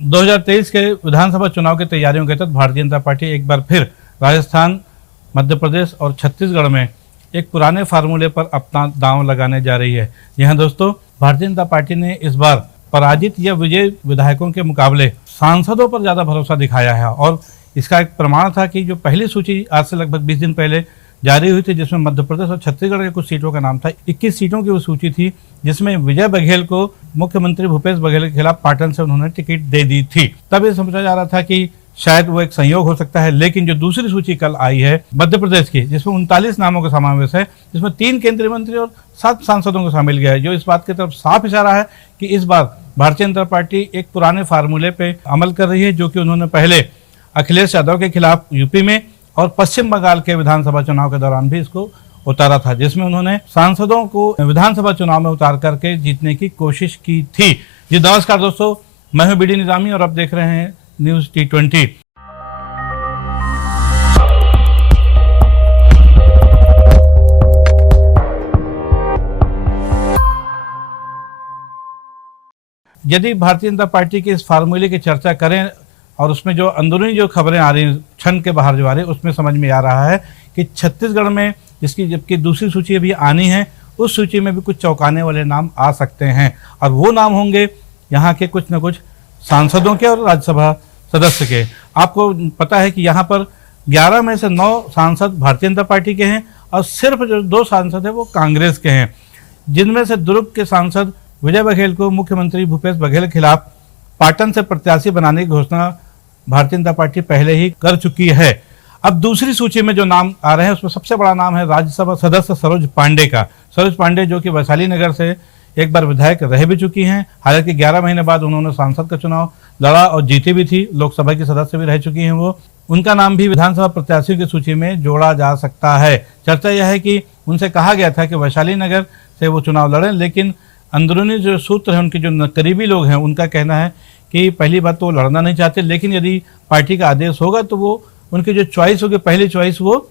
2023 के विधानसभा चुनाव की तैयारियों के तहत भारतीय जनता पार्टी एक बार फिर राजस्थान, मध्य प्रदेश और छत्तीसगढ़ में एक पुराने फार्मूले पर अपना दांव लगाने जा रही है। जी हाँ दोस्तों, भारतीय जनता पार्टी ने इस बार पराजित या विजयी विधायकों के मुकाबले सांसदों पर ज्यादा भरोसा दिखाया है और इसका एक प्रमाण था कि जो पहली सूची आज से लगभग 20 दिन पहले जारी हुई थी, जिसमें मध्य प्रदेश और छत्तीसगढ़ के कुछ सीटों का नाम था, 21 सीटों की वो सूची थी, जिसमें विजय बघेल को मुख्यमंत्री भूपेश बघेल के खिलाफ पाटन से उन्होंने टिकट दे दी थी। तब ये समझा जा रहा था कि शायद वो एक संयोग हो सकता है, लेकिन जो दूसरी सूची कल आई है मध्य प्रदेश की, जिसमें 39 नामों का समावेश है, जिसमें 3 केंद्रीय मंत्री और 7 सांसदों को शामिल किया है, जो इस बात की तरफ साफ इशारा है कि इस बार भारतीय जनता पार्टी एक पुराने फार्मूले पे अमल कर रही है, जो कि उन्होंने पहले अखिलेश यादव के खिलाफ यूपी में और पश्चिम बंगाल के विधानसभा चुनाव के दौरान भी इसको उतारा था, जिसमें उन्होंने सांसदों को विधानसभा चुनाव में उतार करके जीतने की कोशिश की थी। जी नमस्कार दोस्तों, मैं हूं बीडी निजामी और आप देख रहे हैं न्यूज T20। यदि भारतीय जनता पार्टी के इस फार्मूले की चर्चा करें और उसमें जो अंदरूनी जो खबरें आ रही हैं, क्षण के बाहर जो आ रही है, उसमें समझ में आ रहा है कि छत्तीसगढ़ में जिसकी जबकि दूसरी सूची अभी आनी है, उस सूची में भी कुछ चौंकाने वाले नाम आ सकते हैं और वो नाम होंगे यहाँ के कुछ न कुछ सांसदों के और राज्यसभा सदस्य के। आपको पता है कि यहाँ पर 11 में से 9 सांसद भारतीय जनता पार्टी के हैं और सिर्फ जो 2 सांसद हैं वो कांग्रेस के हैं, जिनमें से दुर्ग के सांसद विजय बघेल को मुख्यमंत्री भूपेश बघेल के खिलाफ पाटन से प्रत्याशी बनाने की घोषणा भारतीय जनता पार्टी पहले ही कर चुकी है। अब दूसरी सूची में जो नाम आ रहे हैं उसमें सबसे बड़ा नाम है राज्यसभा सदस्य सरोज पांडे का। सरोज पांडे जो कि वैशाली नगर से एक बार विधायक रह भी चुकी हैं, हालांकि 11 महीने बाद उन्होंने सांसद का चुनाव लड़ा और जीती भी थी, लोकसभा की सदस्य भी रह चुकी हैं वो। उनका नाम भी विधानसभा प्रत्याशियों की सूची में जोड़ा जा सकता है। चर्चा यह है कि उनसे कहा गया था कि वैशाली नगर से वो चुनाव लड़ें, लेकिन अंदरूनी जो सूत्र हैं, उनके जो करीबी लोग हैं, उनका कहना है कि पहली बात तो वो लड़ना नहीं चाहते, लेकिन यदि पार्टी का आदेश होगा तो वो उनकी जो चॉइस होगी, पहली चॉइस वो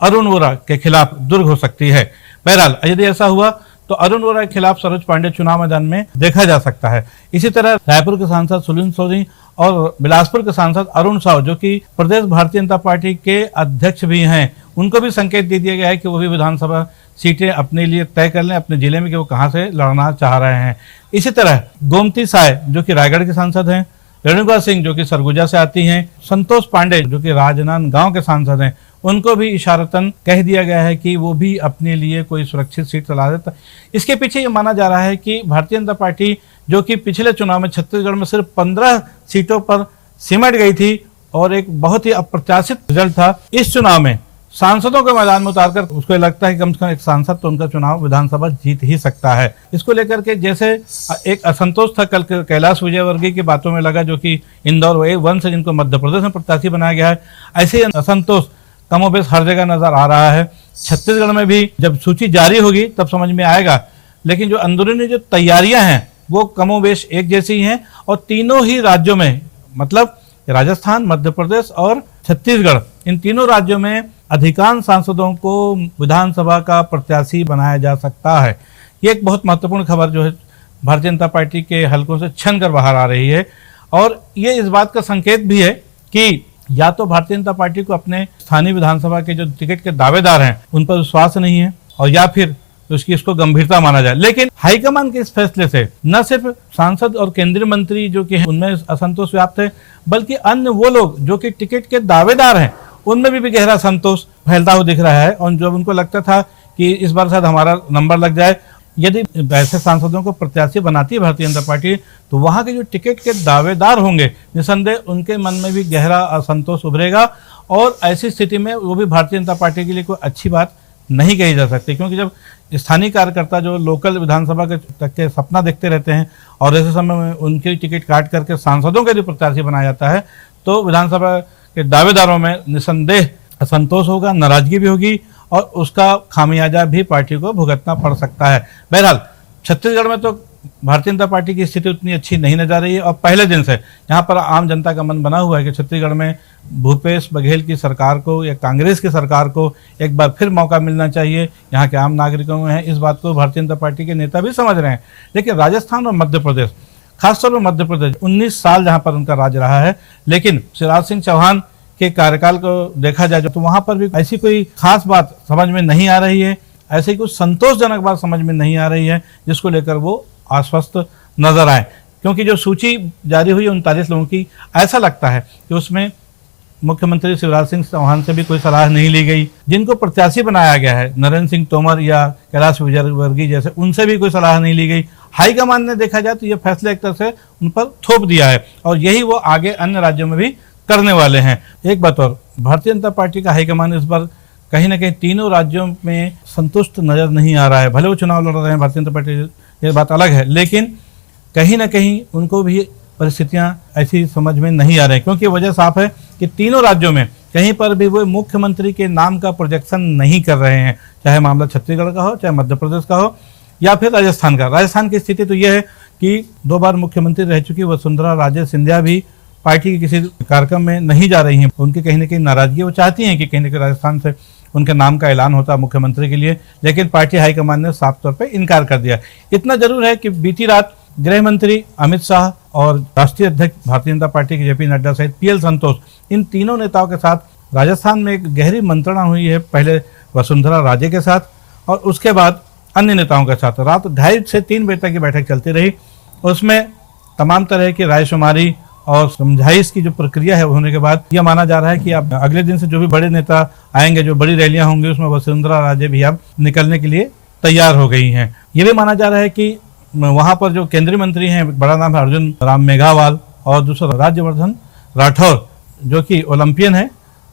अरुण वोरा के खिलाफ दुर्ग हो सकती है। बहरहाल यदि ऐसा हुआ तो अरुण वोरा के खिलाफ सरोज पांडे चुनाव मैदान में देखा जा सकता है। इसी तरह रायपुर के सांसद सुनील सोनी और बिलासपुर के सांसद अरुण साव, जो कि प्रदेश भारतीय जनता पार्टी के अध्यक्ष भी हैं, उनको भी संकेत दे दिया गया है कि वो भी विधानसभा सीटें अपने लिए तय कर लें अपने जिले में कि वो कहां से लड़ना चाह रहे हैं। इसी तरह गोमती साय जो कि रायगढ़ के सांसद हैं, रेणुका सिंह जो कि सरगुजा से आती हैं, संतोष पांडे जो कि राजनांदगांव के सांसद हैं, उनको भी इशारतन कह दिया गया है कि वो भी अपने लिए कोई सुरक्षित सीट तलाश देता। इसके पीछे ये माना जा रहा है कि भारतीय जनता पार्टी जो कि पिछले चुनाव में छत्तीसगढ़ में सिर्फ 15 सीटों पर सिमट गई थी और एक बहुत ही अप्रत्याशित रिजल्ट था, इस चुनाव में सांसदों के मैदान में उतारकर उसको लगता है कि कम से कम एक सांसद तो उनका चुनाव विधानसभा जीत ही सकता है। इसको लेकर के जैसे एक असंतोष था कल कैलाश विजयवर्गीय की बातों में लगा, जो कि इंदौर वन से जिनको मध्य प्रदेश में प्रत्याशी बनाया गया है, ऐसे ही असंतोष कमोबेश हर जगह नजर आ रहा है। छत्तीसगढ़ में भी जब सूची जारी होगी तब समझ में आएगा, लेकिन जो अंदरूनी जो तैयारियां हैं वो कमोबेश एक जैसी हैं और तीनों ही राज्यों में, मतलब राजस्थान, मध्य प्रदेश और छत्तीसगढ़, इन तीनों राज्यों में अधिकांश सांसदों को विधानसभा का प्रत्याशी बनाया जा सकता है। ये एक बहुत महत्वपूर्ण खबर जो है भारतीय जनता पार्टी के हलकों से छन कर बाहर आ रही है और ये इस बात का संकेत भी है कि या तो भारतीय जनता पार्टी को अपने स्थानीय विधानसभा के जो टिकट के दावेदार हैं उन पर विश्वास नहीं है और या फिर इसको गंभीरता माना जाए। लेकिन हाईकमान के इस फैसले से न सिर्फ सांसद और केंद्रीय मंत्री जो कि उनमें असंतोष व्याप्त है, बल्कि अन्य वो लोग जो कि टिकट के दावेदार हैं उनमें भी गहरा संतोष फैलता हुआ दिख रहा है। और जब उनको लगता था कि इस बार शायद हमारा नंबर लग जाए, यदि ऐसे सांसदों को प्रत्याशी बनाती है भारतीय जनता पार्टी, तो वहां के जो टिकट के दावेदार होंगे, निसंदेह उनके मन में भी गहरा असंतोष उभरेगा और ऐसी स्थिति में वो भी भारतीय जनता पार्टी के लिए कोई अच्छी बात नहीं कही जा सकती, क्योंकि जब स्थानीय कार्यकर्ता जो लोकल विधानसभा के तक के सपना देखते रहते हैं और ऐसे समय में उनकी टिकट काट करके सांसदों के लिए प्रत्याशी बनाया जाता है, तो विधानसभा के दावेदारों में निसंदेह असंतोष होगा, नाराजगी भी होगी और उसका खामियाजा भी पार्टी को भुगतना पड़ सकता है। बहरहाल छत्तीसगढ़ में तो भारतीय जनता पार्टी की स्थिति उतनी अच्छी नहीं नजर आ रही है और पहले दिन से यहाँ पर आम जनता का मन बना हुआ है कि छत्तीसगढ़ में भूपेश बघेल की सरकार को या कांग्रेस की सरकार को एक बार फिर मौका मिलना चाहिए। यहाँ के आम नागरिकों में है, इस बात को भारतीय जनता पार्टी के नेता भी समझ रहे हैं। लेकिन राजस्थान और मध्य प्रदेश खासतौर पर मध्य प्रदेश 19 साल जहां पर उनका राज रहा है, लेकिन शिवराज सिंह चौहान के कार्यकाल को देखा जाए तो वहां पर भी ऐसी कोई खास बात समझ में नहीं आ रही है, ऐसी कुछ संतोषजनक बात समझ में नहीं आ रही है जिसको लेकर वो आश्वस्त नजर आए। क्योंकि जो सूची जारी हुई 39 लोगों की, ऐसा लगता है कि उसमें मुख्यमंत्री शिवराज सिंह चौहान से भी कोई सलाह नहीं ली गई। जिनको प्रत्याशी बनाया गया है, नरेंद्र सिंह तोमर या कैलाश विजयवर्गीय जैसे, उनसे भी कोई सलाह नहीं ली गई। हाईकमान ने देखा जाए तो ये फैसला एक तरह से उन पर थोप दिया है और यही वो आगे अन्य राज्यों में भी करने वाले हैं। एक बात और, भारतीय जनता पार्टी का हाईकमान इस बार कहीं ना कहीं तीनों राज्यों में संतुष्ट नजर नहीं आ रहा है। भले वो चुनाव लड़ रहे हैं भारतीय जनता पार्टी, ये बात अलग है, लेकिन कहीं ना कहीं उनको भी परिस्थितियां ऐसी समझ में नहीं आ रही, क्योंकि वजह साफ है कि तीनों राज्यों में कहीं पर भी वो मुख्यमंत्री के नाम का प्रोजेक्शन नहीं कर रहे हैं, चाहे मामला छत्तीसगढ़ का हो, चाहे मध्य प्रदेश का हो या फिर राजस्थान का। राजस्थान की स्थिति तो यह है कि 2 बार मुख्यमंत्री रह चुकी वसुंधरा राजे सिंधिया भी पार्टी के किसी कार्यक्रम में नहीं जा रही हैं। उनकी कहीं ना कहीं नाराजगी, वो चाहती हैं कि कहीं ना कहीं राजस्थान से उनके नाम का ऐलान होता मुख्यमंत्री के लिए, लेकिन पार्टी हाईकमान ने साफ तौर पर इनकार कर दिया। इतना जरूर है कि बीती रात गृह मंत्री अमित शाह और राष्ट्रीय अध्यक्ष भारतीय जनता पार्टी के जेपी नड्डा सहित PL संतोष, इन तीनों नेताओं के साथ राजस्थान में एक गहरी मंत्रणा हुई है, पहले वसुंधरा राजे के साथ और उसके बाद अन्य नेताओं के साथ। रात 2:30 से 3 बजे तक की बैठक चलती रही। उसमें तमाम तरह की रायशुमारी और समझाइश की जो प्रक्रिया है होने के बाद यह माना जा रहा है कि अब अगले दिन से जो भी बड़े नेता आएंगे, जो बड़ी रैलियां होंगी, उसमें वसुंधरा राजे भी अब निकलने के लिए तैयार हो गई हैं। ये भी माना जा रहा है कि वहां पर जो केंद्रीय मंत्री हैं, बड़ा नाम है अर्जुन राम मेघवाल और दूसरा राज्यवर्धन राठौर जो कि ओलंपियन है,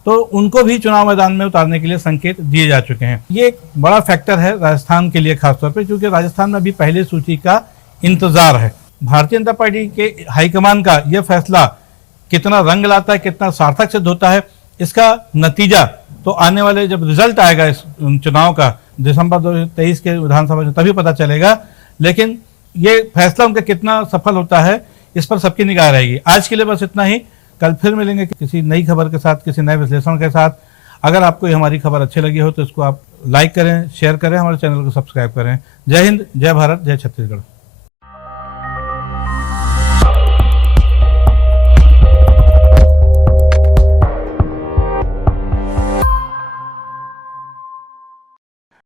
तो उनको भी चुनाव मैदान में उतारने के लिए संकेत दिए जा चुके हैं। ये एक बड़ा फैक्टर है राजस्थान के लिए खासतौर पर, क्योंकि राजस्थान में भी पहले सूची का इंतजार है। भारतीय जनता पार्टी के हाईकमान का यह फैसला कितना रंग लाता है, कितना सार्थक सिद्ध होता है, इसका नतीजा तो आने वाले जब रिजल्ट आएगा इस चुनाव का दिसंबर 2023 के विधानसभा में तभी पता चलेगा। लेकिन ये फैसला उनका कितना सफल होता है, इस पर सबकी निगाह रहेगी। आज के लिए बस इतना ही। कल फिर मिलेंगे किसी नई खबर के साथ, किसी नए विश्लेषण के साथ। अगर आपको हमारी खबर अच्छी लगी हो तो इसको आप लाइक करें, शेयर करें, हमारे चैनल को सब्सक्राइब करें। जय हिंद, जय भारत, जय छत्तीसगढ़।